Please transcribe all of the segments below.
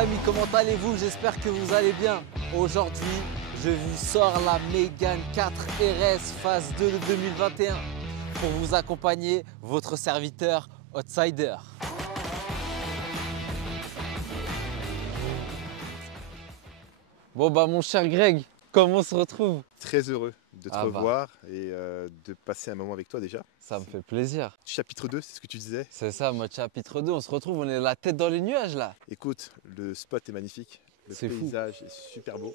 amis, comment allez-vous? J'espère que vous allez bien. Aujourd'hui, je vous sors la Mégane 4 RS phase 2 de 2021 pour vous accompagner, votre serviteur Outsider. Bon bah mon cher Greg, comment on se retrouve? Très heureux de te revoir et de passer un moment avec toi déjà. Ça me fait plaisir. Chapitre 2, c'est ce que tu disais? C'est ça, mode chapitre 2, on se retrouve, on est la tête dans les nuages là. Écoute, le spot est magnifique, le paysage est super beau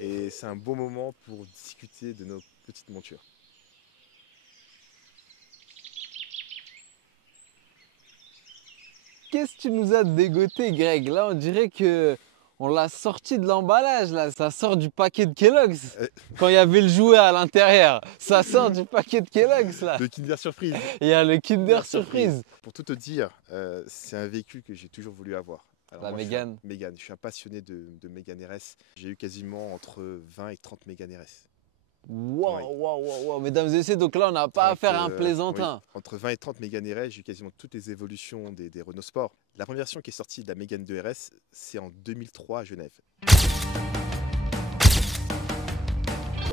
et c'est un bon moment pour discuter de nos petites montures. Qu'est-ce que tu nous as dégoté, Greg? Là, on dirait que on l'a sorti de l'emballage, là. Ça sort du paquet de Kellogg's. Quand il y avait le jouet à l'intérieur, ça sort du paquet de Kellogg's, là. Le Kinder Surprise. Il y a le Kinder Surprise. Pour tout te dire, c'est un véhicule que j'ai toujours voulu avoir. Alors la moi, Mégane. Je suis un passionné de Mégane RS. J'ai eu quasiment entre 20 et 30 Mégane RS. Waouh. Mesdames et messieurs, donc là, on n'a pas à faire un plaisantin. Oui. Entre 20 et 30 Mégane RS, j'ai eu quasiment toutes les évolutions des Renault Sport. La première version qui est sortie de la Mégane 2 RS, c'est en 2003 à Genève.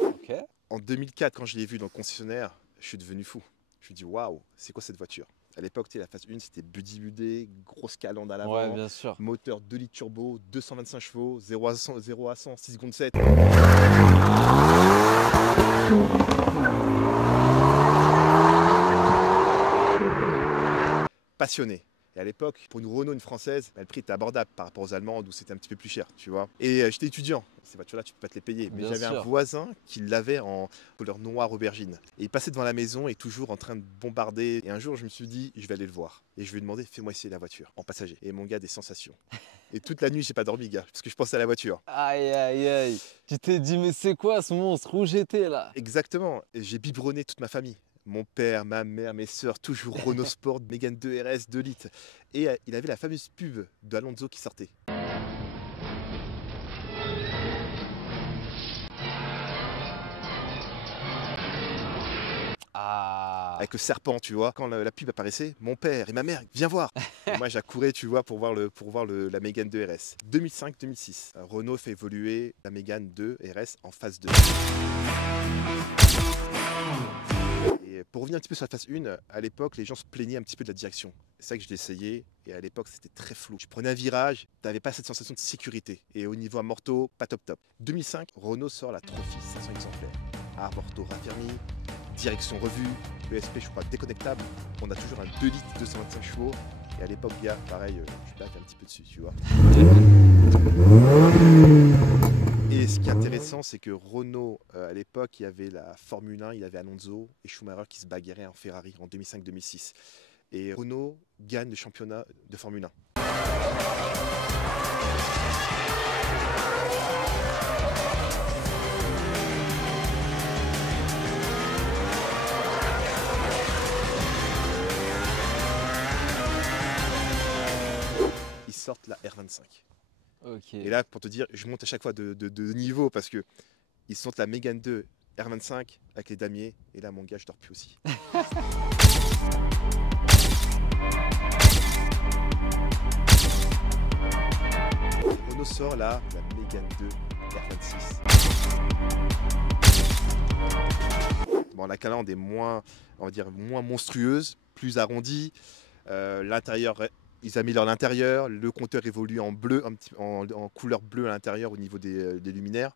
Ok. En 2004, quand je l'ai vu dans le concessionnaire, je suis devenu fou. Je me suis dit, waouh, c'est quoi cette voiture? À l'époque, la phase 1, c'était budé, grosse calandre à l'avant, ouais, bien sûr. Moteur 2 litres turbo, 225 chevaux, 0 à 100, 6 secondes 7. Passionné. Et à l'époque, pour une Renault, une française, le prix était abordable par rapport aux Allemandes où c'était un petit peu plus cher, tu vois. Et j'étais étudiant, ces voitures-là, tu peux pas te les payer. Mais j'avais un voisin qui l'avait en couleur noire aubergine. Et il passait devant la maison et toujours en train de bombarder. Et un jour, je me suis dit, je vais aller le voir. Et je lui ai demandé, fais-moi essayer la voiture en passager. Et mon gars, des sensations. Et toute la nuit, j'ai pas dormi, gars, parce que je pensais à la voiture. Aïe. Tu t'es dit, mais c'est quoi ce monstre? Où j'étais là? Exactement. Et j'ai biberonné toute ma famille. Mon père, ma mère, mes sœurs, toujours Renault Sport, Mégane 2 RS, 2 litres. Et il avait la fameuse pub de Alonso qui sortait. Avec le serpent, tu vois. Quand la pub apparaissait, mon père et ma mère, viens voir. Et moi, j'accourais, tu vois, pour voir la Mégane 2 RS. 2005-2006, Renault fait évoluer la Mégane 2 RS en phase 2. Et pour revenir un petit peu sur la phase 1, à l'époque, les gens se plaignaient un petit peu de la direction. C'est ça que je l'ai essayé, et à l'époque, c'était très flou. Tu prenais un virage, tu n'avais pas cette sensation de sécurité. Et au niveau amorto, pas top. 2005, Renault sort la Trophy 500 exemplaires. Amorto raffermi, direction revue, ESP, je crois, déconnectable. On a toujours un 2 litres 225 chevaux. Et à l'époque, gars, pareil, je batte un petit peu dessus, tu vois. Et ce qui est intéressant, c'est que Renault, à l'époque, il y avait la Formule 1, il y avait Alonso et Schumacher qui se bagarraient en Ferrari en 2005-2006. Et Renault gagne le championnat de Formule 1. Ils sortent la R25. Okay. Et là, pour te dire, je monte à chaque fois de niveau parce que ils sortent la Mégane 2 R25 avec les damiers. Et là, mon gars, je dors plus aussi. Renault sort là, la Mégane 2 R26. Bon, la calandre est moins, on va dire, moins monstrueuse, plus arrondie. L'intérieur, ils améliorent l'intérieur. Le compteur évolue en bleu, en couleur bleue à l'intérieur au niveau des luminaires.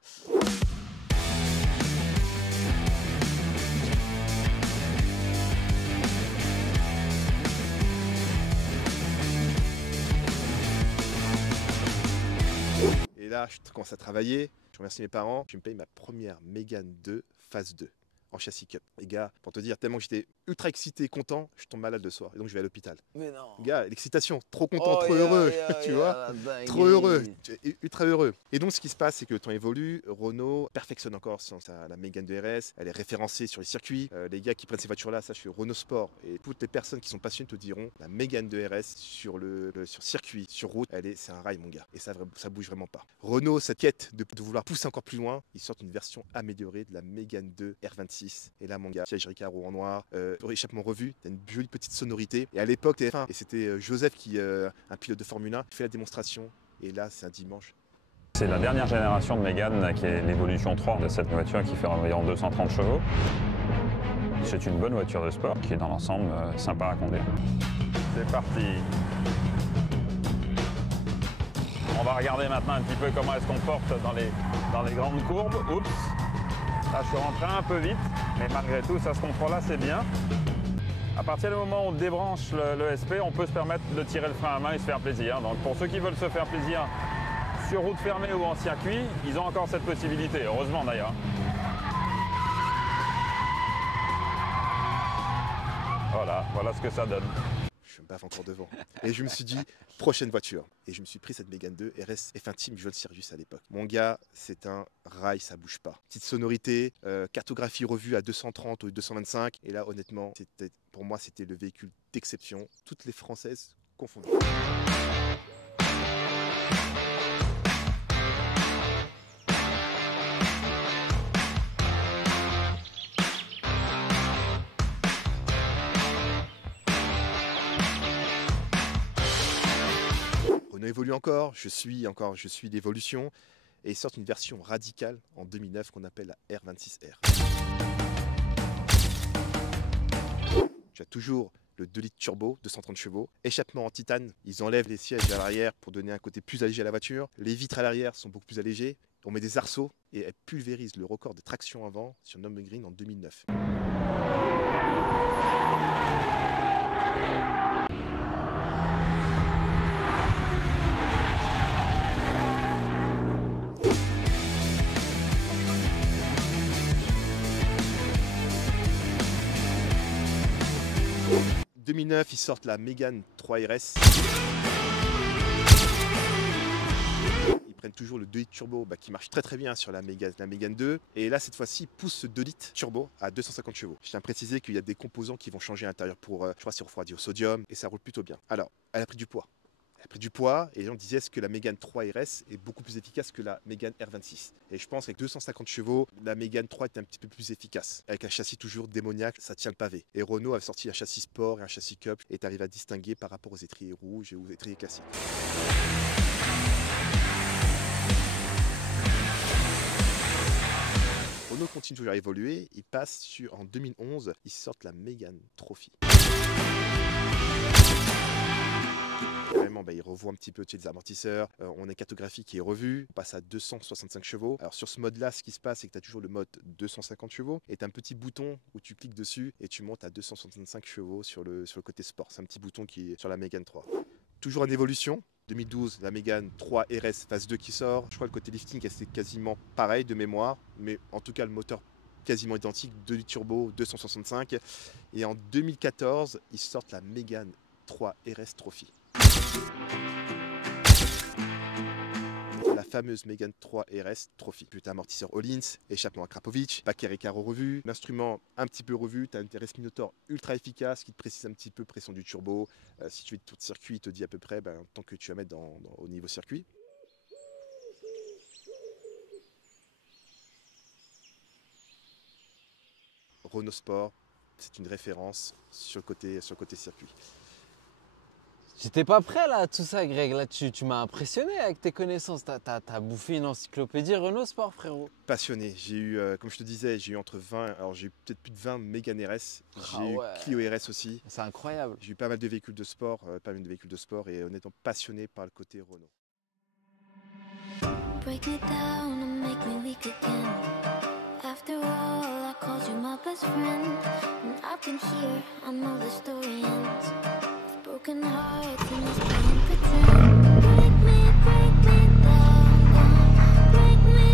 Et là, je commence à travailler. Je remercie mes parents. Je me paye ma première Mégane 2 phase 2 en châssis cup. Les gars, pour te dire, tellement que j'étais ultra excité, content, je tombe malade le soir. Et donc je vais à l'hôpital. Mais non. Gars, l'excitation, trop content, trop heureux, tu vois. Trop heureux, ultra heureux. Et donc ce qui se passe, c'est que le temps évolue. Renault perfectionne encore la Mégane 2 RS. Elle est référencée sur les circuits. Les gars qui prennent ces voitures-là, ça je suis Renault Sport. Et toutes les personnes qui sont passionnées te diront, la Mégane 2 RS sur circuit, sur route, c'est un rail, mon gars. Et ça bouge vraiment pas. Renault, cette quête de vouloir pousser encore plus loin, ils sortent une version améliorée de la Mégane 2 R26. Et là, mon gars, siège Recaro en noir, échappement revu, t'as une jolie petite sonorité. Et à l'époque, TF1, et c'était Joseph, un pilote de Formule 1, qui fait la démonstration Et là, c'est un dimanche. C'est la dernière génération de Mégane qui est l'évolution 3 de cette voiture qui fait environ 230 chevaux. C'est une bonne voiture de sport qui est dans l'ensemble sympa à conduire. C'est parti. On va regarder maintenant un petit peu comment elle se comporte dans les grandes courbes. Oups, là je suis rentré un peu vite, mais malgré tout ça se contrôle assez bien. À partir du moment où on débranche le SP, on peut se permettre de tirer le frein à main et se faire plaisir. Donc pour ceux qui veulent se faire plaisir sur route fermée ou en circuit, ils ont encore cette possibilité, heureusement d'ailleurs. Voilà ce que ça donne. Je me bave encore devant. Et je me suis dit, prochaine voiture. Et je me suis pris cette Mégane 2 RS F1 Team John Sirius à l'époque. Mon gars, c'est un rail, ça bouge pas. Petite sonorité, cartographie revue à 230 ou 225. Et là, honnêtement, pour moi, c'était le véhicule d'exception. Toutes les Françaises confondues. Renault évolue encore, je suis l'évolution et ils sortent une version radicale en 2009 qu'on appelle la R26R. Tu as toujours le 2 litres turbo, 230 chevaux, échappement en titane, ils enlèvent les sièges à l'arrière pour donner un côté plus allégé à la voiture, les vitres à l'arrière sont beaucoup plus allégées, on met des arceaux et elle pulvérise le record de traction avant sur Nürburgring en 2009. En 2009, ils sortent la Mégane 3 RS. Ils prennent toujours le 2 litres turbo qui marche très bien sur la Mégane 2. Et là, cette fois-ci, ils poussent ce 2 litres turbo à 250 chevaux. Je tiens à préciser qu'il y a des composants qui vont changer à l'intérieur pour, je crois, c'est refroidi au sodium et ça roule plutôt bien. Alors, elle a pris du poids. Elle a pris du poids et les gens disaient que la Mégane 3 RS est beaucoup plus efficace que la Mégane R26. Et je pense qu'avec 250 chevaux, la Mégane 3 est un petit peu plus efficace. Avec un châssis toujours démoniaque, ça tient le pavé. Et Renault a sorti un châssis sport et un châssis cup et arrive à distinguer par rapport aux étriers rouges et aux étriers classiques. Renault continue toujours à évoluer. Ils passent en 2011, ils sortent la Mégane Trophy. Vraiment, il revoit un petit peu les amortisseurs, on a cartographie qui est revue, on passe à 265 chevaux. Alors sur ce mode-là, ce qui se passe, c'est que tu as toujours le mode 250 chevaux et tu as un petit bouton où tu cliques dessus et tu montes à 265 chevaux sur le côté sport. C'est un petit bouton qui est sur la Mégane 3. Toujours en évolution. 2012, la Mégane 3 RS phase 2 qui sort. Je crois que le côté lifting, c'est quasiment pareil de mémoire, mais en tout cas le moteur quasiment identique, 2 litres turbo, 265. Et en 2014, ils sortent la Mégane 3 RS Trophy. La fameuse Mégane 3 RS Trophy. Putain, amortisseur Öhlins, échappement à Krapovic, paquet Recaro revu, l'instrument un petit peu revu, tu as un respirateur ultra efficace qui te précise un petit peu pression du turbo. Si tu fais des tours de circuit, il te dit à peu près tant que tu vas mettre au niveau circuit. Renault Sport, c'est une référence sur le côté circuit. J'étais pas prêt là à tout ça, Greg. Là, tu m'as impressionné avec tes connaissances. T'as bouffé une encyclopédie Renault Sport, frérot. Passionné. J'ai eu, comme je te disais, j'ai eu entre 20, alors j'ai eu peut-être plus de 20 Mégane RS. J'ai eu Clio RS aussi. C'est incroyable. J'ai eu pas mal de véhicules de sport, et honnêtement passionné par le côté Renault. Break me down and make me weak again. After all, I called you my best friend. And I've been here, I know the story ends. Broken hearts and this playing pretend. Break me down, break me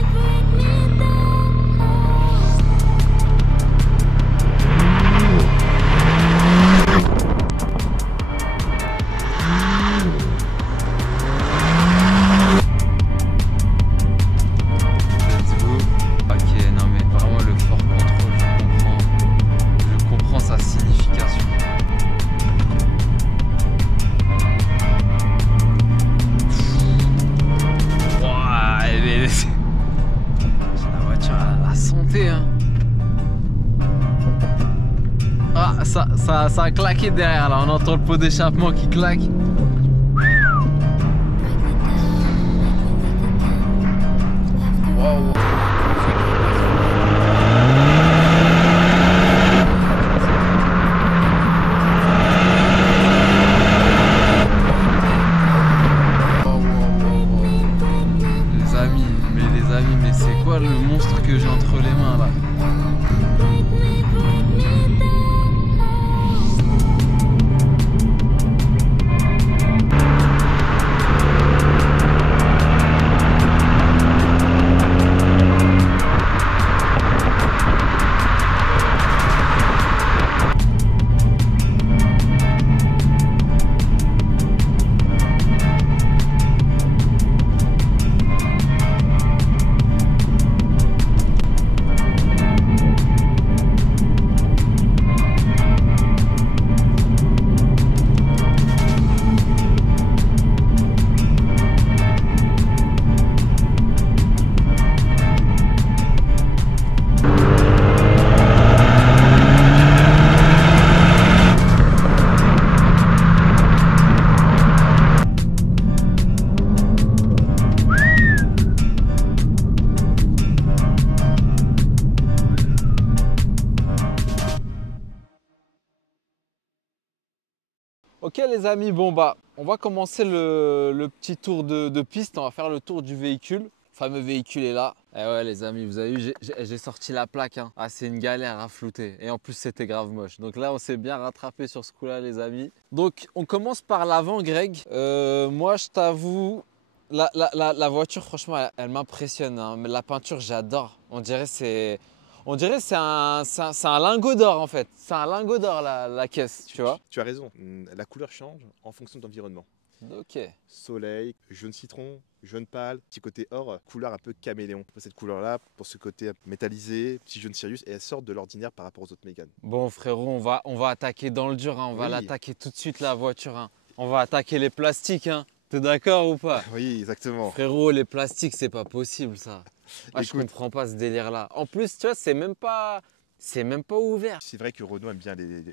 Let's go. Ok, non mais vraiment le fort contrôle, je comprends sa signification. La voiture a la santé, hein. Ah, ça a claqué derrière là, on entend le pot d'échappement qui claque. Les amis, mais c'est quoi le monstre que j'ai entre les mains là? Ok les amis, bon bah on va commencer le petit tour de piste, on va faire le tour du véhicule. Le fameux véhicule est là. Et ouais les amis, vous avez vu, j'ai sorti la plaque. Hein. Ah c'est une galère à flouter. Et en plus c'était grave moche. Donc là on s'est bien rattrapé sur ce coup là les amis. Donc on commence par l'avant Greg. Moi je t'avoue, la voiture franchement elle m'impressionne. Hein. La peinture j'adore. On dirait c'est un lingot d'or en fait. C'est un lingot d'or la caisse, tu vois. Tu as raison, la couleur change en fonction de l'environnement. Ok. Soleil, jaune citron, jaune pâle, petit côté or, couleur un peu caméléon. Cette couleur-là, pour ce côté métallisé, petit jaune Sirius, et elle sort de l'ordinaire par rapport aux autres Mégane. Bon frérot, on va attaquer dans le dur, hein. On va l'attaquer tout de suite la voiture. Hein. On va attaquer les plastiques, hein. T'es d'accord ou pas? Oui, exactement. Frérot, les plastiques, c'est pas possible ça. Ah, je comprends pas ce délire-là. En plus, tu vois, c'est même pas ouvert. C'est vrai que Renault aime bien les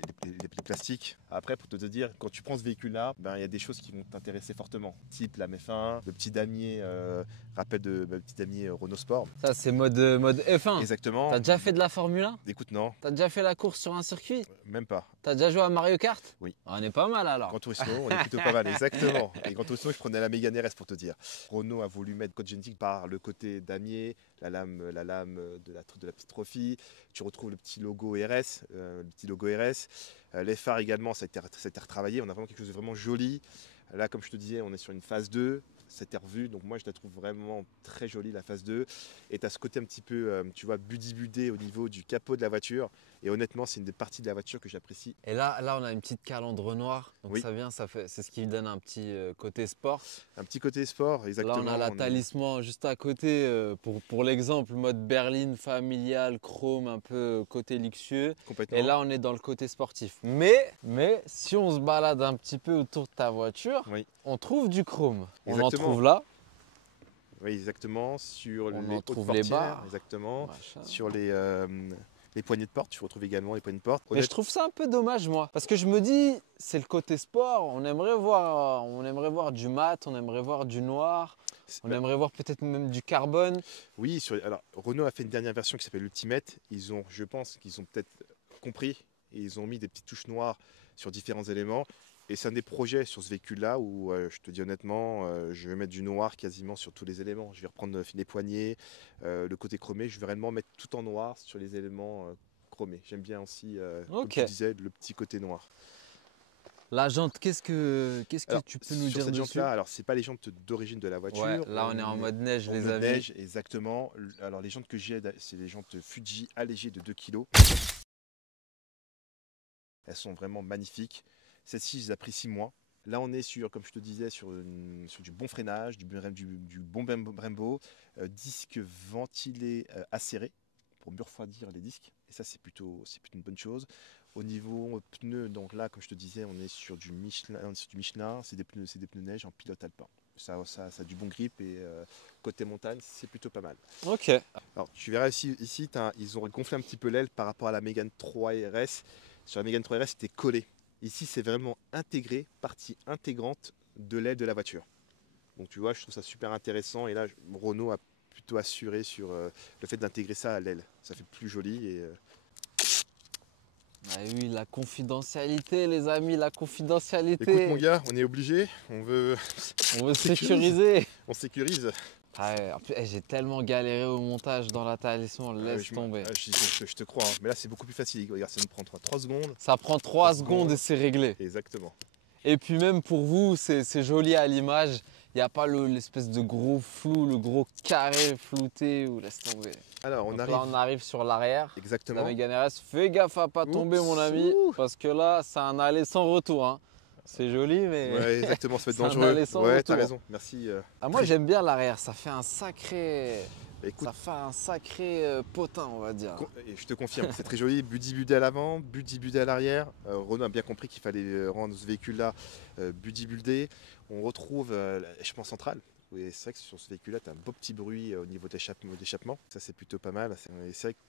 plastiques. Après, pour te dire, quand tu prends ce véhicule-là, ben, y a des choses qui vont t'intéresser fortement. Type la F1, le petit damier, rappel de petit damier Renault Sport. Ça, c'est mode F1. Exactement. T'as déjà fait de la Formule 1? Écoute, non. T'as déjà fait la course sur un circuit? Même pas. T'as déjà joué à Mario Kart? Oui. On est pas mal alors. Gran Turismo, on est plutôt pas mal, exactement. Et Gran Turismo, je prenais la Mégane RS pour te dire. Renault a voulu mettre code génétique par le côté damier, la lame de la petite trophy. Tu retrouves le petit logo RS, les phares également, ça a été retravaillé. On a vraiment quelque chose de vraiment joli. Là, comme je te disais, on est sur une phase 2. Ça a été revu, donc moi je la trouve vraiment très jolie la phase 2. Et tu as ce côté un petit peu, tu vois, budé au niveau du capot de la voiture. Et honnêtement, c'est une des parties de la voiture que j'apprécie. Et là, on a une petite calandre noire. Donc oui. ça vient, c'est ce qui donne un petit côté sport. Un petit côté sport, exactement. Là, on a la talisman juste à côté. Pour l'exemple, mode berline, familial, chrome, un peu côté luxueux. Complètement. Et là, on est dans le côté sportif. Mais si on se balade un petit peu autour de ta voiture, oui. on trouve du chrome. Exactement. On en trouve là. Oui, exactement. Sur on en trouve les barres. Exactement. Machin. Sur les poignées de porte, tu retrouves également les poignées de porte. Mais je trouve ça un peu dommage, moi. Parce que je me dis, c'est le côté sport. On aimerait voir du mat, on aimerait voir du noir. On aimerait voir peut-être même du carbone. Oui, alors Renault a fait une dernière version qui s'appelle Ultimate. Je pense qu'ils ont peut-être compris et ils ont mis des petites touches noires sur différents éléments. Et c'est un des projets sur ce véhicule-là où, je te dis honnêtement, je vais mettre du noir quasiment sur tous les éléments. Je vais reprendre les poignées, le côté chromé. Je vais réellement mettre tout en noir sur les éléments chromés. J'aime bien aussi, comme tu disais, le petit côté noir. La jante, qu'est-ce que tu peux nous dire sur cette dessus? jante-là, alors c'est pas les jantes d'origine de la voiture. Ouais, là on est en mode neige, les amis. Neige, exactement. Alors les jantes que j'ai, c'est les jantes Fuji allégées de 2 kg. Elles sont vraiment magnifiques. Celles-ci, je les apprécie moins. Là, on est sur, comme je te disais, sur du bon freinage, du bon Brembo, disques ventilés acérés pour mieux refroidir les disques. Et ça, c'est plutôt une bonne chose. Au niveau pneus, donc là, comme je te disais, on est sur du Michelin. C'est des pneus neige en pilote alpin. Ça a du bon grip et côté montagne, c'est plutôt pas mal. Ok. Alors, tu verras ici ils ont gonflé un petit peu l'aile par rapport à la Mégane 3 RS. Sur la Mégane 3 RS, c'était collé. Ici, c'est vraiment intégré, partie intégrante de l'aile de la voiture. Donc tu vois, je trouve ça super intéressant. Et là, Renault a plutôt assuré sur le fait d'intégrer ça à l'aile. Ça fait plus joli et Ah oui, la confidentialité, les amis, la confidentialité. écoute mon gars, on est obligé, on veut sécuriser. on sécurise. Ah ouais, en plus, j'ai tellement galéré au montage dans la Talisman, laisse tomber. Je te crois, hein. Mais là c'est beaucoup plus facile. Regarde, ça nous prend 3 secondes. Ça prend 3 secondes et c'est réglé. Exactement. Et puis même pour vous, c'est joli à l'image. Il n'y a pas l'espèce de gros flou, le gros carré flouté ou laisse tomber. Alors Là, on arrive sur l'arrière. Exactement. La Mégane RS. Fais gaffe à pas tomber, mon ami, parce que là, c'est un aller sans retour. Hein. C'est joli, mais. Ouais, exactement, ça peut être c'est un dangereux. aller sans Ouais, retour. t'as raison, merci. Ah, moi, j'aime bien l'arrière. Ça fait un sacré. Écoute, Ça fait un sacré potin, on va dire. et je te confirme, c'est très joli. Buddy-budé à l'avant, buddy-budé à l'arrière. Renault a bien compris qu'il fallait rendre ce véhicule-là buddy-buildé. On retrouve l'échappement central. Oui, c'est vrai que sur ce véhicule-là, tu as un beau petit bruit au niveau d'échappement. Ça, c'est plutôt pas mal. Et c'est vrai que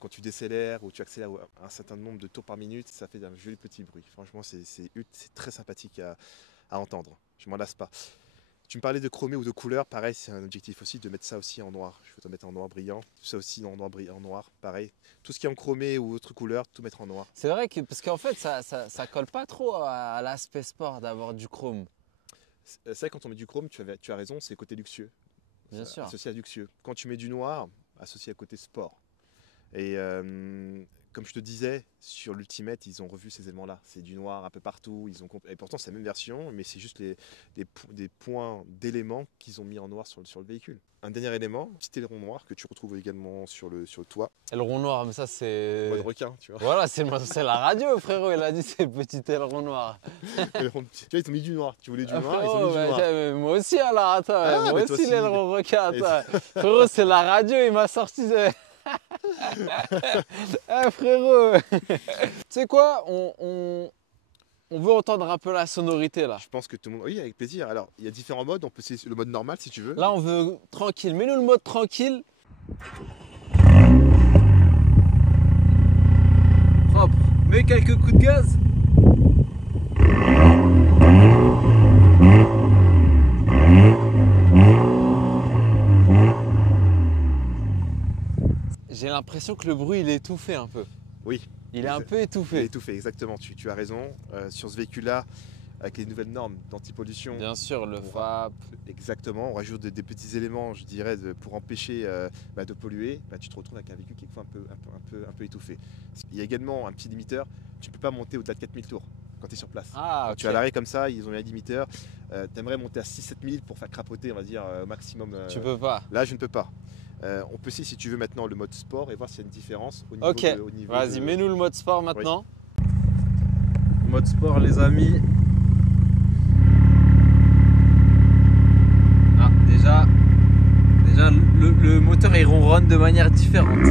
quand tu décélères ou tu accélères un certain nombre de tours par minute, ça fait un joli petit bruit. Franchement, c'est très sympathique à entendre. Je m'en lasse pas. Tu me parlais de chromé ou de couleur, pareil, c'est un objectif aussi de mettre ça aussi en noir. Je vais te mettre en noir brillant, tout ça aussi en noir, pareil. Tout ce qui est en chromé ou autre couleur, tout mettre en noir. C'est vrai que, parce qu'en fait, ça colle pas trop à l'aspect sport d'avoir du chrome. C'est vrai, quand on met du chrome, tu as raison, c'est côté luxueux. Bien sûr. Associé à luxueux. Quand tu mets du noir, associé à côté sport. Et comme je te disais, sur l'Ultimate, ils ont revu ces éléments-là. C'est du noir un peu partout. Et pourtant, c'est la même version, mais c'est juste des points d'éléments qu'ils ont mis en noir sur le véhicule. Un dernier élément, petit aileron noir que tu retrouves également sur le toit. Aileron noir, mais ça c'est. Mode requin, tu vois. Voilà, c'est la radio, frérot. Il a dit c'est le petit aileron noir. Tu vois, ils t'ont mis du noir. Tu voulais du noir, ils frérot, ont mis du noir. mais moi aussi, alors attends. Moi toi aussi, aussi. l'aileron requin. Attends. Frérot, c'est la radio, il m'a sorti. Ah, frérot. Tu sais quoi, on veut entendre un peu la sonorité là. Je pense que tout le monde. Oui, avec plaisir. Alors, il y a différents modes. On peut essayer le mode normal si tu veux. Là, on veut tranquille. Mets-nous le mode tranquille. Propre. Mets quelques coups de gaz. J'ai l'impression que le bruit il est étouffé un peu. Oui. Il est un peu Il est étouffé. étouffé, exactement. Tu as raison. Sur ce véhicule-là, avec les nouvelles normes d'antipollution. Bien sûr, le FAP. Exactement. On rajoute des petits éléments, je dirais, pour empêcher de polluer. Tu te retrouves avec un véhicule qui est un peu étouffé. Il y a également un petit limiteur. Tu ne peux pas monter au-delà de 4000 tours quand tu es sur place. Ah, Tu es à l'arrêt comme ça, ils ont mis un limiteur. Tu aimerais monter à 6-7 000 pour faire crapoter, on va dire, au maximum. Tu peux pas. Là, je ne peux pas. On peut essayer, si tu veux, maintenant le mode sport et voir s'il y a une différence au niveau Ok, vas-y, mets-nous le mode sport maintenant. Oui. Mode sport, les amis. Ah, déjà le moteur il ronronne de manière différente.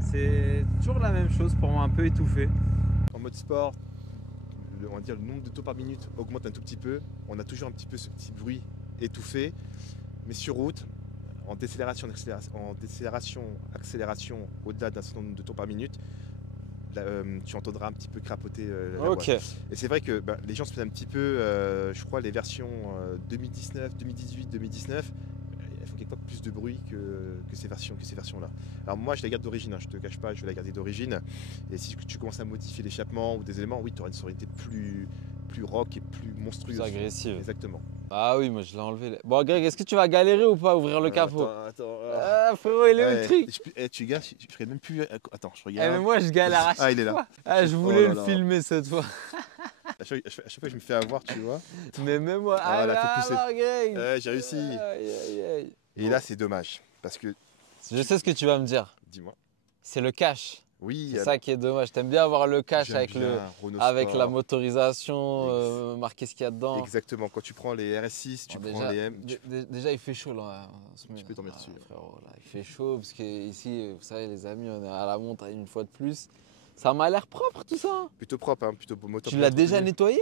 C'est toujours la même chose pour moi, un peu étouffé. En mode sport, on va dire le nombre de tours par minute augmente un tout petit peu. On a toujours un petit peu ce petit bruit étouffé. Mais sur route, en décélération, accélération au-delà d'un certain nombre de tours par minute, là, tu entendras un petit peu crapoter la voix. Et c'est vrai que les gens se plaignent un petit peu, je crois, les versions 2019, 2018, 2019, elles font quelquefois plus de bruit que ces versions-là. Alors moi, je la garde d'origine, je ne te cache pas, je vais la garder d'origine. Et si tu commences à modifier l'échappement ou des éléments, oui, tu auras une sonorité plus rock et plus monstrueuse. Plus agressive. Exactement. Ah oui, moi je l'ai enlevé. Bon, Greg, est-ce que tu vas galérer ou pas à ouvrir le capot? Attends. Ah, frérot, il est où le truc? Tu gars, je regarde même plus. Attends, je regarde. Mais moi je galère à chaque il est là. fois. Ah, je voulais le filmer cette fois. À chaque fois, je me fais avoir, tu vois. Mais même moi. Ah là, Greg. J'ai réussi. Aïe. Et là, c'est dommage. Parce que. Je sais ce que tu vas me dire. Dis-moi. C'est le cash. Oui. C'est ça qui est dommage. T'aimes bien avoir le cash avec la motorisation, marquer ce qu'il y a dedans. Exactement. Quand tu prends les RS6, tu prends les M. Déjà, il fait chaud là. Tu peux t'en mettre dessus. Frérot, là, il fait chaud parce que ici, vous savez, les amis, on est à la montagne une fois de plus. Ça m'a l'air propre tout ça. Plutôt propre, hein, plutôt beau moteur. Tu l'as déjà nettoyé?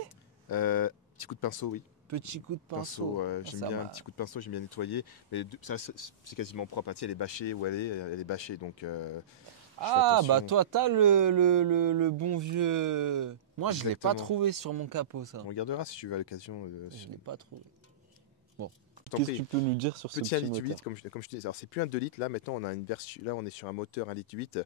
Petit coup de pinceau, oui. Petit coup de pinceau. J'aime bien un petit coup de pinceau, j'aime bien nettoyer. Mais ça, c'est quasiment propre. Elle est bâchée où elle est bâchée. Donc. Ah, bah toi, t'as le bon vieux. Moi, je l'ai pas Exactement. trouvé sur mon capot, ça. On regardera si tu veux à l'occasion. Je l'ai pas trouvé. Bon. T'en Qu'est-ce que prie. tu peux nous dire sur ce Petit 1 petit litre moteur? 8, comme je disais. Alors, c'est plus un 2 litres. Là, maintenant, on a une version. Là, on est sur un moteur 1 litre 8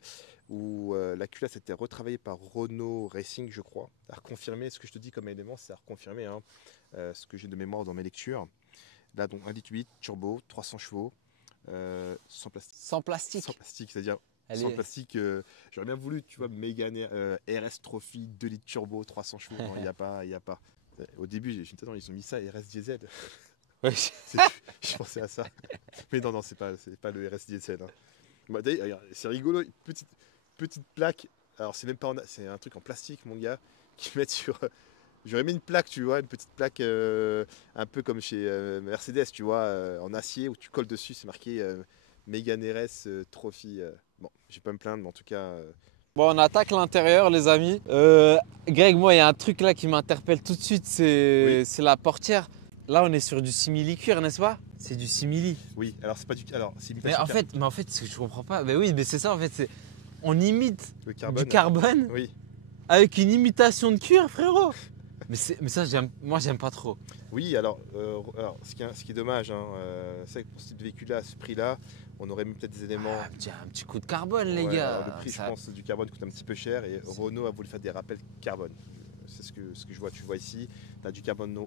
où la culasse a été retravaillée par Renault Racing, je crois. À reconfirmer. Ce que je te dis comme élément, c'est à reconfirmer hein, ce que j'ai de mémoire dans mes lectures. Là, donc 1 litre 8, turbo, 300 chevaux, sans plastique. Sans plastique. Sans plastique, c'est-à-dire Elle sans est- plastique. J'aurais bien voulu, tu vois, Mégane RS Trophy, 2 litres turbo, 300 chevaux. Non, il n'y a pas, il n'y a pas. Au début, j'ai dit, attends, ils ont mis ça RS Diesel. Ouais. Je pensais à ça. Mais non, c'est pas le RS Diesel. Hein. Bah, d'ailleurs, regarde, c'est rigolo, une petite plaque. Alors, c'est même pas c'est un truc en plastique, mon gars, qui mettent sur. J'aurais mis une plaque, tu vois, une petite plaque un peu comme chez Mercedes, tu vois, en acier où tu colles dessus, c'est marqué Mégane RS Trophy. Bon, je vais pas me plaindre, mais en tout cas. Bon, on attaque l'intérieur, les amis. Greg, moi, il y a un truc là qui m'interpelle tout de suite, c'est la portière. Là, on est sur du simili-cuir, n'est-ce pas? C'est du simili. Oui, alors c'est pas du. Alors, c'est Mais en fait, ce que je comprends pas, mais oui, mais c'est ça, en fait, on imite le carbone. du carbone Oui. avec une imitation de cuir, frérot. Mais ça, moi, j'aime pas trop. Oui, alors ce qui est dommage, hein, c'est que pour ce type de véhicule-là, à ce prix-là, on aurait mis peut-être des éléments. Un petit coup de carbone, les Ouais, gars. alors, le prix, je pense, du carbone coûte un petit peu cher et Renault a voulu faire des rappels carbone. C'est ce que je vois. Tu vois ici, tu as du carbone,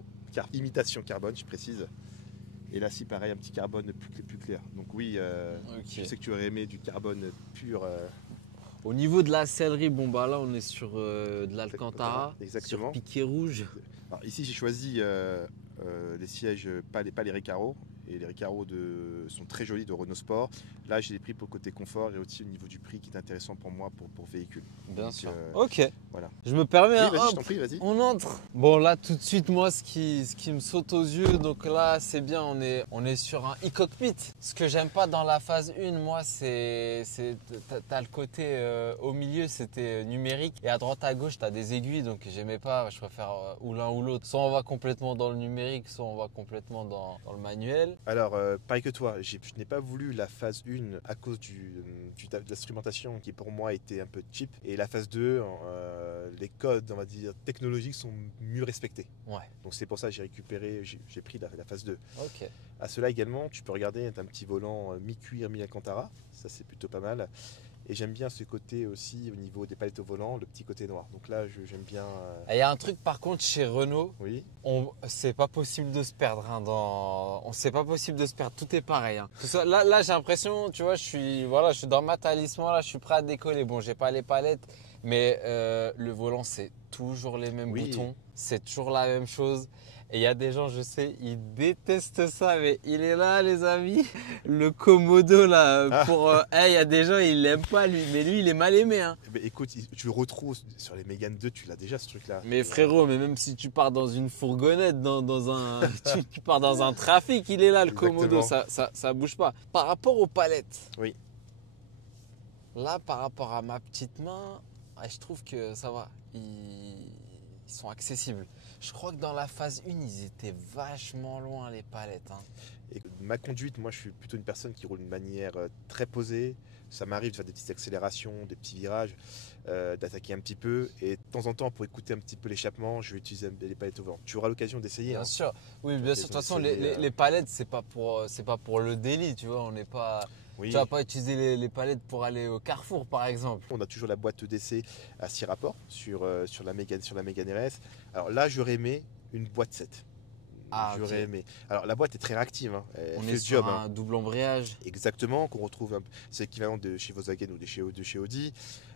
imitation carbone, je précise. Et là, si pareil, un petit carbone plus clair. Donc oui, je sais que tu aurais aimé du carbone pur. Au niveau de la sellerie, bon bah là on est sur de l'Alcantara, Exactement. sur piqué rouge. Alors, ici, j'ai choisi les sièges, pas les Recaro. Et les Recaro sont très jolis de Renault Sport. Là, j'ai les pris pour le côté confort et aussi au niveau du prix qui est intéressant pour moi pour véhicule. Bien Donc, sûr. Ok. Voilà. Je me permets, Oui, hein, vas-y, je hop, t'en prie, vas-y. on entre. Bon là tout de suite moi ce qui me saute aux yeux, donc là c'est bien, on est sur un e-cockpit. Ce que j'aime pas dans la phase 1, moi t'as le côté au milieu c'était numérique et à droite à gauche t'as des aiguilles, donc j'aimais pas, je préfère ou l'un ou l'autre. Soit on va complètement dans le numérique, soit on va complètement dans le manuel. Alors, pareil que toi, je n'ai pas voulu la phase 1 à cause de l'instrumentation qui pour moi était un peu cheap. Et la phase 2, les codes, on va dire, technologiques sont mieux respectés. Ouais. Donc c'est pour ça que j'ai pris la phase 2. Ok. À cela également, tu peux regarder, tu as un petit volant mi-cuir, mi-Alcantara. Ça, c'est plutôt pas mal. Et j'aime bien ce côté aussi au niveau des palettes au volant, le petit côté noir. Donc là, j'aime bien. Il y a un truc par contre chez Renault, Oui. c'est pas possible de se perdre. C'est pas possible de se perdre, tout est pareil. Hein. Là j'ai l'impression, tu vois, je suis dans ma talisman, là, je suis prêt à décoller. Bon, j'ai pas les palettes, mais le volant, c'est toujours les mêmes boutons, c'est toujours la même chose. Et il y a des gens, je sais, ils détestent ça, mais il est là, les amis. Le Komodo, là, il y a des gens, ils l'aiment pas, lui. Mais lui, il est mal aimé. Hein. Eh ben, écoute, tu le retrouves sur les Mégane 2, tu l'as déjà ce truc-là. Mais frérot, mais même si tu pars dans une fourgonnette, tu pars dans un trafic, il est là, le Komodo, ça bouge pas. Par rapport aux palettes. Oui. Là, par rapport à ma petite main, je trouve que ça va. Ils sont accessibles. Je crois que dans la phase 1, ils étaient vachement loin, les palettes. Hein. Et ma conduite, moi, je suis plutôt une personne qui roule d'une manière très posée. Ça m'arrive de faire des petites accélérations, des petits virages, d'attaquer un petit peu. Et de temps en temps, pour écouter un petit peu l'échappement, je vais utiliser les palettes au vent. Tu auras l'occasion d'essayer. Bien hein. sûr. Oui, bien sûr. De toute façon, les palettes, c'est pas pour le délit, tu vois. On n'est pas. Oui. Tu vas pas utiliser les palettes pour aller au Carrefour, par exemple. On a toujours la boîte EDC à 6 rapports sur la Mégane RS. Alors là, j'aurais aimé une boîte 7. J'aurais aimé. Alors la boîte est très réactive. Hein. On est sur un double embrayage. Exactement, qu'on retrouve. C'est l'équivalent de chez Volkswagen ou de chez Audi.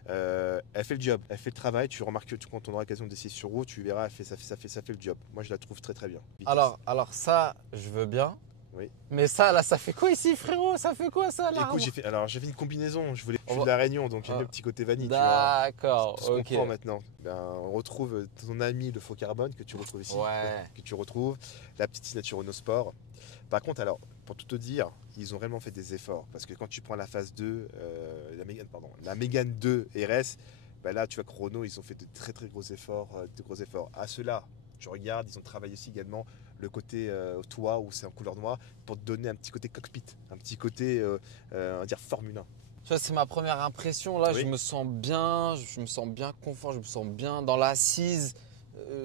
Elle fait le job, elle fait le travail. Tu remarques que quand on aura l'occasion d'essayer sur route, tu verras, ça fait le job. Moi, je la trouve très très bien. Vitesse. Alors ça, je veux bien. Oui. Mais ça, là, ça fait quoi ici, frérot? Ça fait quoi, ça, là? Écoute, j'avais une combinaison. Je suis de la Réunion, donc j'ai mis le petit côté vanille. D'accord, tu vois. Je comprends maintenant. On retrouve ton ami le faux carbone que tu retrouves ici. Ouais. Que tu retrouves. La petite signature Renault Sport. Par contre, alors, pour tout te dire, ils ont vraiment fait des efforts. Parce que quand tu prends la phase 2, la Mégane 2 RS, bah là, tu vois que Renault, ils ont fait de très très gros efforts. À cela, je regarde, ils ont travaillé aussi également le côté toit où c'est en couleur noire pour te donner un petit côté cockpit, un petit côté on va dire Formule 1. Tu vois, c'est ma première impression. Là, je me sens bien confort, je me sens bien dans l'assise.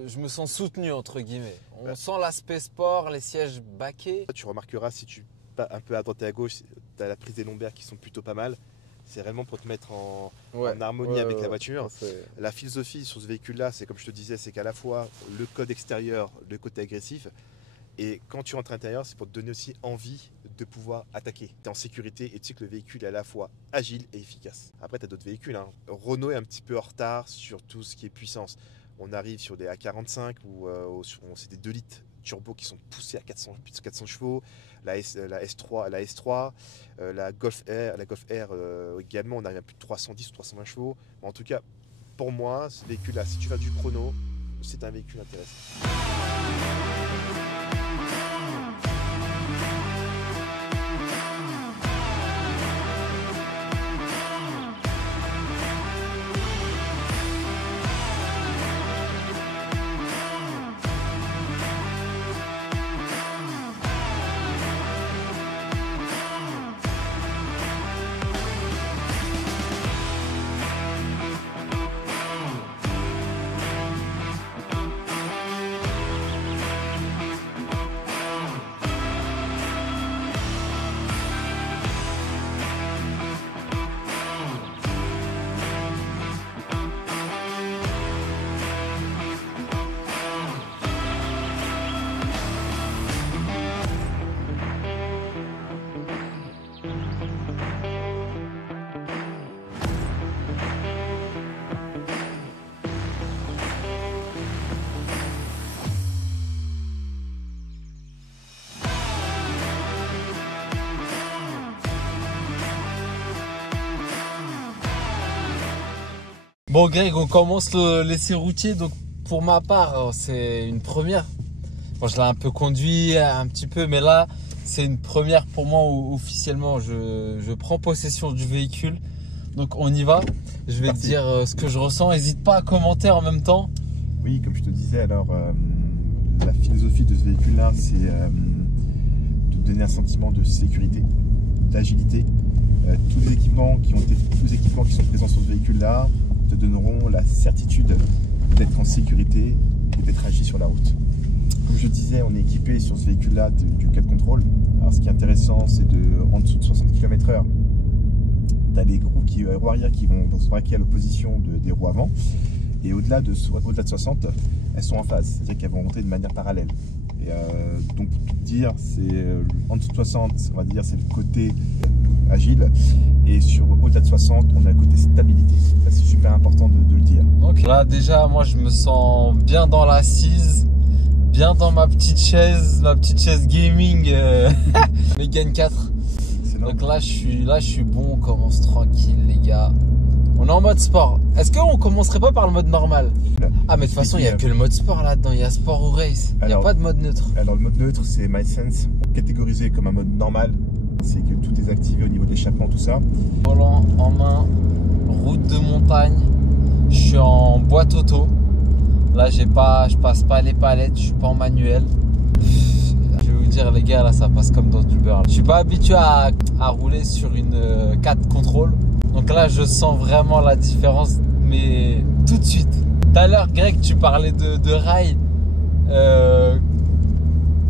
Je me sens soutenu, entre guillemets. On sent l'aspect sport, les sièges baquets. Tu remarqueras, si tu vas un peu à droite et à gauche, tu as la prise des lombaires qui sont plutôt pas mal. C'est vraiment pour te mettre en harmonie avec la voiture. La philosophie sur ce véhicule-là, c'est comme je te disais, c'est qu'à la fois le code extérieur, le côté agressif, et quand tu rentres à l'intérieur, c'est pour te donner aussi envie de pouvoir attaquer. Tu es en sécurité et tu sais que le véhicule est à la fois agile et efficace. Après, tu as d'autres véhicules. Hein. Renault est un petit peu en retard sur tout ce qui est puissance. On arrive sur des A45 ou c'est des 2 litres turbo qui sont poussés à plus de 400 chevaux. La S3, la Golf R également, on arrive à plus de 310 ou 320 chevaux. En tout cas, pour moi, ce véhicule-là, si tu vas du chrono, c'est un véhicule intéressant. Bon Greg, on commence l'essai routier. Donc pour ma part, c'est une première. Bon, je l'ai un peu conduit, un petit peu, mais là, c'est une première pour moi officiellement. Je prends possession du véhicule. Donc on y va. Je vais te dire ce que je ressens. N'hésite pas à commenter en même temps. Oui, comme je te disais, alors la philosophie de ce véhicule-là, c'est de te donner un sentiment de sécurité, d'agilité. Tous les équipements qui sont présents sur ce véhicule-là te donneront la certitude d'être en sécurité et d'être agile sur la route. Comme je disais, on est équipé sur ce véhicule-là du 4 contrôle. Alors ce qui est intéressant, c'est en dessous de 60 km/h, tu as les roues arrière qui vont se braquer à l'opposition des roues avant. Et au-delà de 60, elles sont en phase, c'est-à-dire qu'elles vont monter de manière parallèle. Et donc pour tout dire, c'est en dessous de 60, on va dire, c'est le côté agile, et au-delà de 60, on a le côté stabilité. Ça, c'est super important de le dire. Donc là déjà, moi je me sens bien dans l'assise, bien dans ma petite chaise gaming Mégane 4. Excellent. Donc là je suis bon, on commence tranquille les gars. On est en mode sport. Est-ce qu'on commencerait pas par le mode normal? Ah mais de toute façon il n'y a que le mode sport là-dedans, il y a sport ou race, il n'y a pas de mode neutre. Alors le mode neutre c'est MySense, catégorisé comme un mode normal, c'est que tout est activé au niveau de l'échappement, tout ça. Volant en main, route de montagne, je suis en boîte auto. Là je passe pas les palettes, je suis pas en manuel. Je vais vous dire les gars, là ça passe comme dans du beurre. Je suis pas habitué à rouler sur une 4 contrôle. Donc là, je sens vraiment la différence, mais tout de suite. Tout à l'heure, Greg, tu parlais de rails.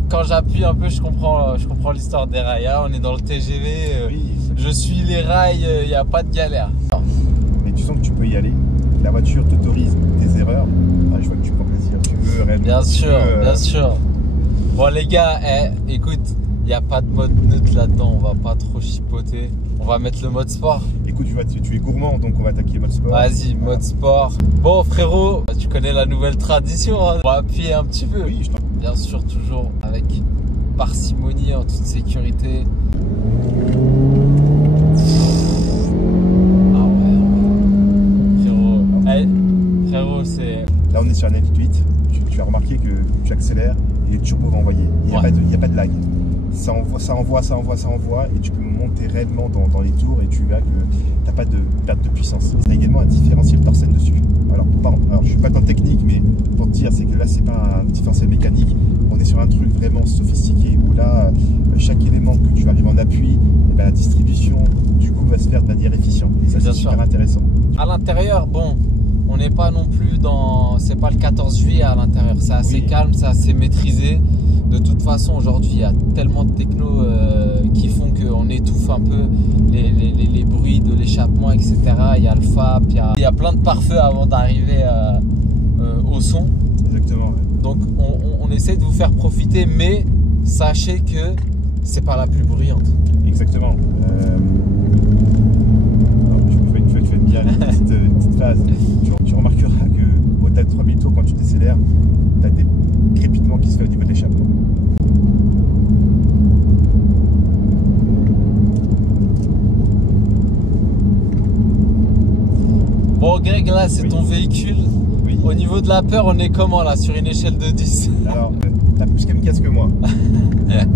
Quand j'appuie un peu, je comprends l'histoire des rails. Là, on est dans le TGV. Oui, je suis les rails, il n'y a pas de galère. Mais tu sens que tu peux y aller. La voiture t'autorise des erreurs. Ah, je vois que tu prends plaisir. Tu veux réellement. Bien sûr, bien sûr. Bon, les gars, écoute, il n'y a pas de mode neutre là-dedans. On va pas trop chipoter. On va mettre le mode sport. Écoute, tu es gourmand, donc on va attaquer le mode sport. Vas-y, mode sport. Bon frérot, tu connais la nouvelle tradition, hein. On va appuyer un petit peu. Oui, bien sûr, toujours avec parcimonie, en toute sécurité. Ah ouais. Frérot, c'est... Là, on est sur un L8. Tu as remarqué que tu accélères et le turbo va envoyer. Il n'y a pas de lag. Ça envoie et tu peux monter réellement dans les tours et tu verras que tu n'as pas de perte de puissance. Tu as également un différentiel Torsen dessus. Alors je suis pas dans le technique, mais pour te dire, c'est que là, c'est pas un différentiel mécanique. On est sur un truc vraiment sophistiqué où là, chaque élément que tu arrives en appui, et ben, la distribution du coup va se faire de manière efficiente. Et ça, c'est super intéressant. À l'intérieur, bon, on n'est pas non plus dans... C'est pas le 14 juillet à l'intérieur. C'est assez calme, c'est assez maîtrisé. De toute façon, aujourd'hui, il y a tellement de techno qui font qu'on étouffe un peu les bruits de l'échappement, etc. Il y a le FAP, il y a plein de pare-feux avant d'arriver au son. Exactement. Ouais. Donc, on essaie de vous faire profiter, mais sachez que c'est pas la plus bruyante. Exactement. Tu fais bien une petite phase. Tu remarqueras qu'au-delà de 3000 tours, quand tu décélères, tu as des crépitements qui se font au niveau de l'échappement. Bon Greg, là c'est ton véhicule. Oui. Au niveau de la peur, on est comment là sur une échelle de 10? Alors, t'as plus kamikaze que moi. C'est vrai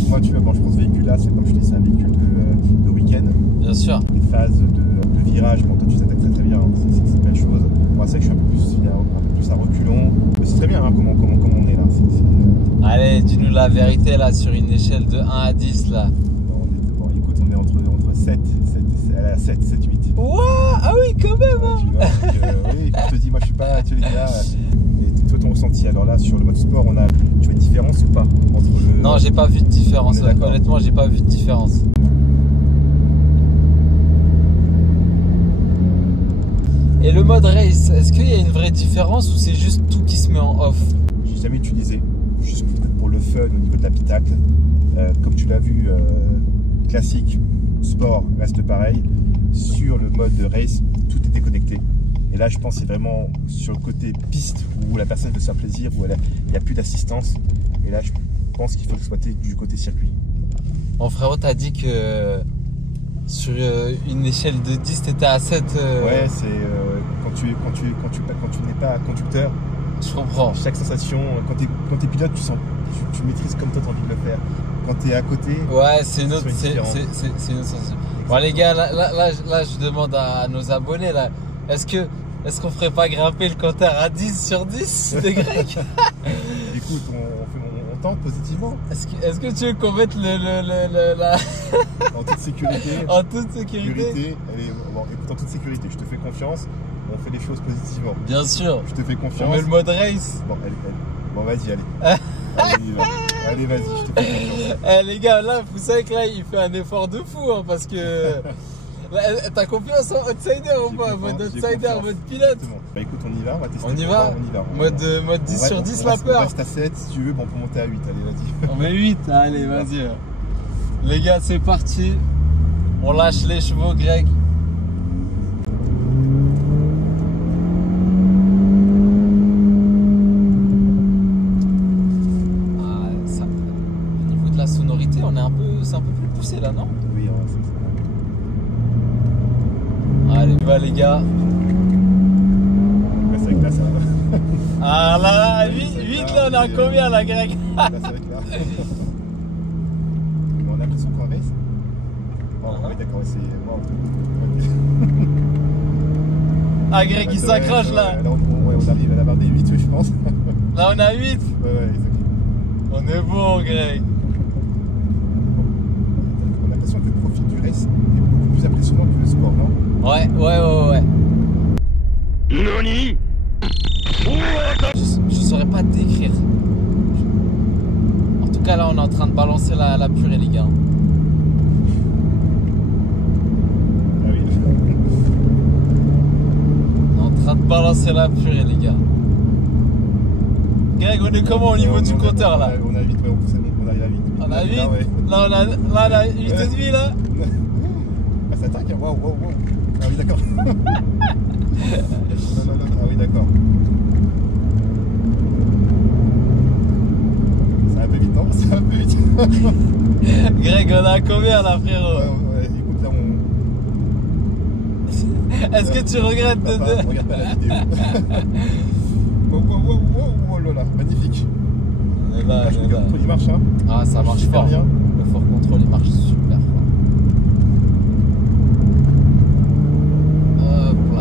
que moi, tu vois, quand je prends ce véhicule-là, c'est comme je dis, c'est un véhicule de week-end. Bien sûr. Les phases de virage, bon, toi tu t'attaques très bien, c'est une belle chose. Moi, c'est vrai que je suis un peu plus à reculons. Mais c'est très bien hein, comment on est là. Allez, dis-nous la vérité là sur une échelle de 1 à 10 là. Bon, écoute, on est entre 7, 8. Wow, ah oui, quand même hein. Tu vois, donc, oui, comme je te dis, moi je suis pas, tu les gars, et toi ton ressenti, alors là sur le mode sport, tu vois une différence ou pas entre le... Non, j'ai pas vu de différence, honnêtement j'ai pas vu de différence. Et le mode race, est-ce qu'il y a une vraie différence ou c'est juste tout qui se met en off? J'ai jamais utilisé, juste pour le fun au niveau de l'habitacle. Comme tu l'as vu, classique, sport reste pareil. Sur le mode de race, tout est déconnecté. Et là, je pense que c'est vraiment sur le côté piste où la personne veut se faire plaisir, où il n'y a plus d'assistance. Et là, je pense qu'il faut exploiter du côté circuit. Mon frérot t'a dit que sur une échelle de 10, tu étais à 7. Ouais, c'est quand tu n'es pas conducteur. Je comprends. Chaque sensation, quand tu es pilote, tu maîtrises comme toi tu as envie de le faire. Quand tu es à côté, ouais, c'est une autre sensation. Bon les gars, là je demande à nos abonnés là, est-ce qu'on ferait pas grimper le compteur à 10 sur 10 de Greg? Écoute, on tente positivement. Est-ce que tu veux qu'on mette la... En toute sécurité. En toute sécurité. Bon, écoute, en toute sécurité, je te fais confiance, on fait les choses positivement. Bien sûr. Je te fais confiance. On met le mode race. Bon, vas-y, allez. Allez, vas-y, je te fais confiance. Les gars, là, vous savez que là, il fait un effort de fou, hein, parce que... T'as confiance en outsider ou pas? Mode outsider, mode pilote. Bah écoute, on y va, on va tester. On y va. Mode 10 sur 10 la peur. On reste à 7 si tu veux, bon, on peut monter à 8, allez, vas-y. On met 8, allez, vas-y. Les gars, c'est parti. On lâche les chevaux, Greg. Au niveau de la sonorité, c'est un peu plus poussé là, non? Oui, c'est ça. Allez, va les gars. C'est vrai que là, ça va. Ah là, 8 là, on a combien là, Greg? Là, c'est vrai que là. On a l'impression qu'on race. Oh, oui, d'accord, c'est. Wow. Ah, Greg, il s'accroche là. Là, on arrive à la barre des 8, je pense. Là, on a 8. Ouais, exactement. On est bon, Greg. On a l'impression que le profil du race est beaucoup plus impressionnant que le sport, non? Ouais. Nani? Je saurais pas te décrire. En tout cas, là, on est en train de balancer la purée, les gars. Ah oui. On est en train de balancer la purée, les gars. Greg, on est comment au niveau du compteur là? On a 8, ouais, on arrive à 8. On a 8? Là, on a 8,5 là. Ah, ça attaque, waouh. Ah oui, d'accord. non, ah oui, d'accord. Ça va un peu vite, non? Ça va un peu vite. Greg, on a combien là, frérot? Ouais, écoute, là, on... Est-ce que tu regrettes de... Regarde pas la vidéo. Oh là là, magnifique. Là, je regarde, le contrôle il marche, hein. Ah, ça marche fort. Bien. Le fort contrôle il marche super fort.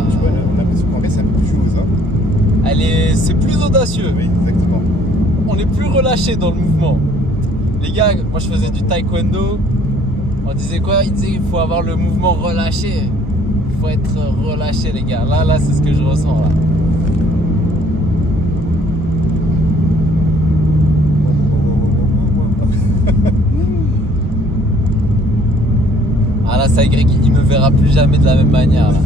Tu vois, on a l'impression qu'en vrai c'est un peu plus chaud. audacieux. Oui, exactement. On est plus relâché dans le mouvement. Les gars, moi je faisais du taekwondo. On disait quoi? Ils disaient qu'il faut avoir le mouvement relâché. Il faut être relâché, les gars. Là, c'est ce que je ressens là. Ah là, ça Greg, il me verra plus jamais de la même manière là.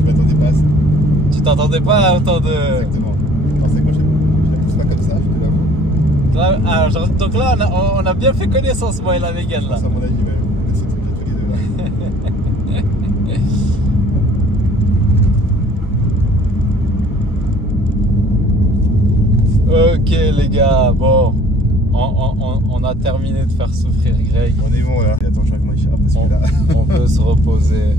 Je m'attendais pas à ça. Tu t'entendais pas à autant de... Exactement. Je pensais que quand je la pousse pas comme ça, je te l'avoue. Ah, donc là, on a bien fait connaissance, moi et la Mégane là. C'est à mon avis, mais on laisse tous les deux là. Ok les gars, bon, on a terminé de faire souffrir Greg. On est bon là. Et attends, je vois comment il cherche parce que là. On peut se reposer.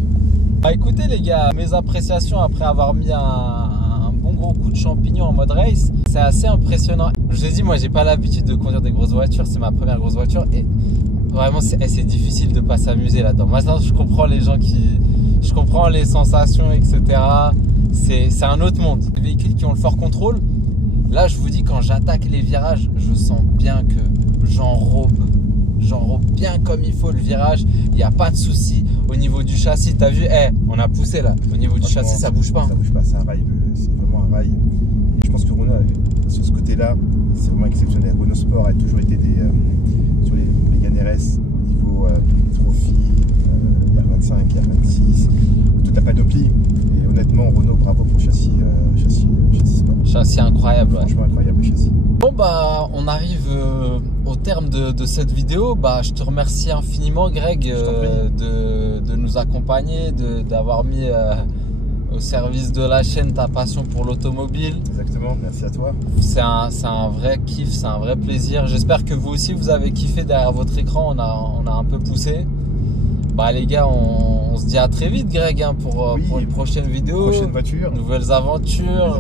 Bah écoutez les gars, mes appréciations après avoir mis un bon gros coup de champignon en mode race, c'est assez impressionnant. Je vous ai dit, moi j'ai pas l'habitude de conduire des grosses voitures, c'est ma première grosse voiture et vraiment c'est difficile de pas s'amuser là-dedans. Maintenant je comprends les gens je comprends les sensations etc. C'est un autre monde. Les véhicules qui ont le fort contrôle, là je vous dis quand j'attaque les virages, je sens bien que j'enrobe bien comme il faut le virage, il n'y a pas de souci au niveau du châssis. T'as vu, on a poussé là, au niveau du châssis ça bouge pas. Ça bouge pas, c'est un rail, c'est vraiment un rail. Et je pense que Renault, sur ce côté-là, c'est vraiment exceptionnel. Renault Sport a toujours été sur les Mégane RS au niveau Trophy, R25, R26, toute la panoplie. Et honnêtement, Renault, bravo pour le châssis Sport. Châssis incroyable. Franchement incroyable le châssis. Bon bah on arrive au terme de cette vidéo. Bah je te remercie infiniment Greg de nous accompagner, d'avoir mis au service de la chaîne ta passion pour l'automobile. Exactement, merci à toi. C'est un vrai kiff, c'est un vrai plaisir. J'espère que vous aussi vous avez kiffé derrière votre écran, on a un peu poussé. Bah les gars, on se dit à très vite Greg hein, pour une prochaine vidéo. Prochaine voiture. Nouvelles aventures.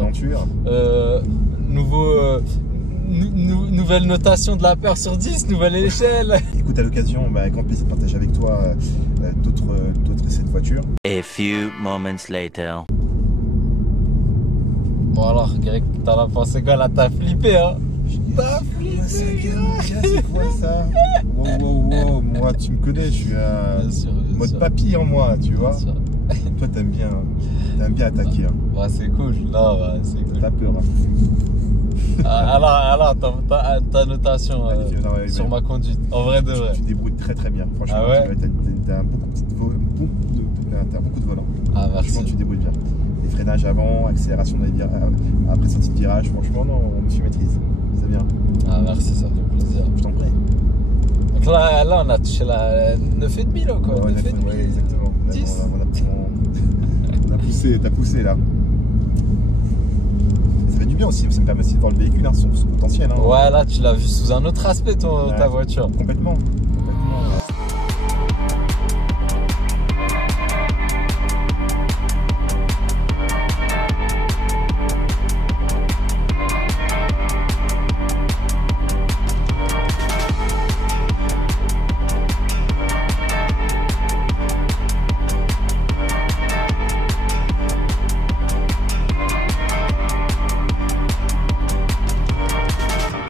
Nouvelle notation de la peur sur 10, nouvelle échelle. Écoute, à l'occasion, avec grand plaisir de partager avec toi d'autres essais de voitures. A few moments later. Bon alors Greg, t'en as pensé quoi là? T'as flippé hein? T'as flippé. C'est quoi ça? Wow, moi tu me connais, je suis un mode papy en moi, tu vois. Toi t'aimes bien attaquer. Hein. Ouais c'est cool, là ouais, c'est cool. T'as peur. Hein. Alors ta notation sur ma conduite, en vrai de vrai. Tu débrouilles très bien, franchement. Ah ouais, t'as beaucoup de volant. Ah merci. Franchement tu débrouilles bien. Les freinages avant, accélération après sortie de virage, franchement non, monsieur maîtrise. C'est bien. Ah merci, ça fait plaisir. Je t'en prie. Donc là on a touché la 9,5 là quoi. Ouais, 9,5, ouais, exactement. 10. T'as poussé là. Ça fait du bien aussi, ça me permet aussi de voir le véhicule, son potentiel. Hein. Ouais, là tu l'as vu sous un autre aspect ta voiture. Complètement.